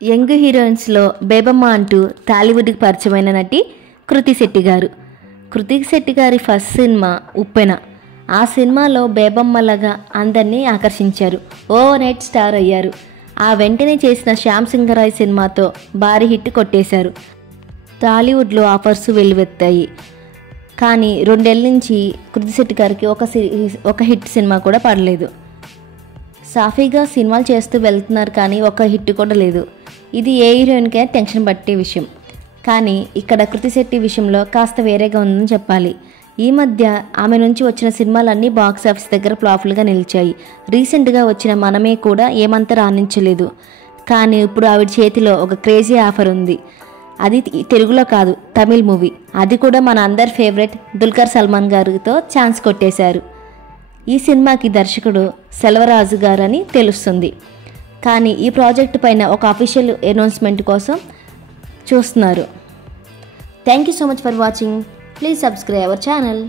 Young హీరోయిన్స్లో Bebamma అంటూ టాలీవుడ్కి పరిచయమైన నటి కృతి శెట్టి గారు. కృతి శెట్టి గారి ఫస్ట్ సినిమా ఉప్పెన. ఆ సినిమాలో బేబమ్మలాగా అందరినీ ఆకర్షించారు. ఓవర్ నైట్ స్టార్ అయ్యారు. ఆ వెంటనే చేసిన శ్యామ్ సింగరాయ్ సినిమాతో భారీ హిట్ కొట్టేశారు. టాలీవుడ్లో ఆఫర్స్ వెల్లువెత్తాయి. కానీ 2 ఏళ్ళ నుంచి కృతి శెట్టి గారికి ఒక హిట్ సినిమా కూడా పడలేదు. సాఫీగా సినిమాలు చేస్తూ వెళ్తున్నారు కానీ ఒక హిట్ కూడా లేదు. ఇది ఏ హీరోయిన్కే టెన్షన్ పట్టే విషయం. కానీ ఇక్కడ కృతి శెట్టి విషయంలో కాస్త వేరేగా ఉందని చెప్పాలి. ఈ మధ్య ఆమె నుంచి వచ్చిన సినిమాలన్నీ బాక్స్ ఆఫీస్ దగ్గర ఫ్లాపులుగా నిలిచాయి. రీసెంట్గా వచ్చిన మనమే కూడా ఏమంత రాణించలేదు. కానీ ఇప్పుడు ఆవిడ చేతిలో ఒక క్రేజీ ఆఫర్ ఉంది. అది తెలుగులో కాదు, తమిళ్ మూవీ. అది కూడా మన అందరి ఫేవరెట్ దుల్కర్ సల్మాన్ గారితో ఛాన్స్ కొట్టేశారు. ఈ సినిమాకి దర్శకుడు సెల్వరాజు గారని తెలుస్తుంది. కానీ ఈ ప్రాజెక్ట్ పైన ఒక అఫీషియల్ అనౌన్స్మెంట్ కోసం చూస్తున్నారు. Thank you so much for watching. Please subscribe our channel.